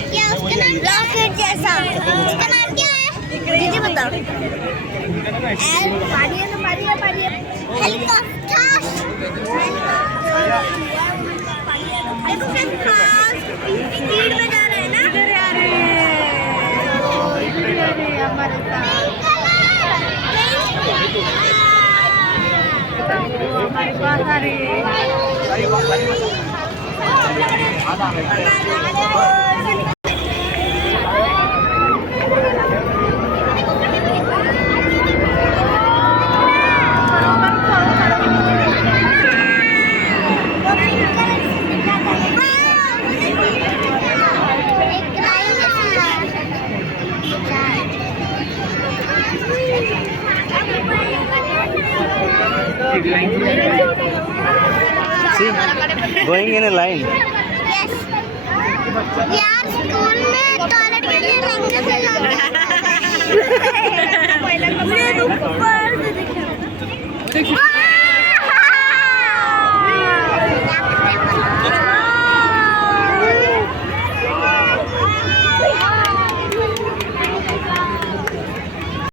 रॉकेट जैसा उसका नाम क्या है दीदी बताओ हेलीकॉप्टर देखो फ्रेंड्स स्पीड में जा रहे हैं ना इधर आ रहे हैं हमारे पास आ रहे हैं See, going in a line. Yes. यार स्कूल में टॉयलेट के लिए लंगे से जाते हैं। मुझे ऊपर से दिख रहा है।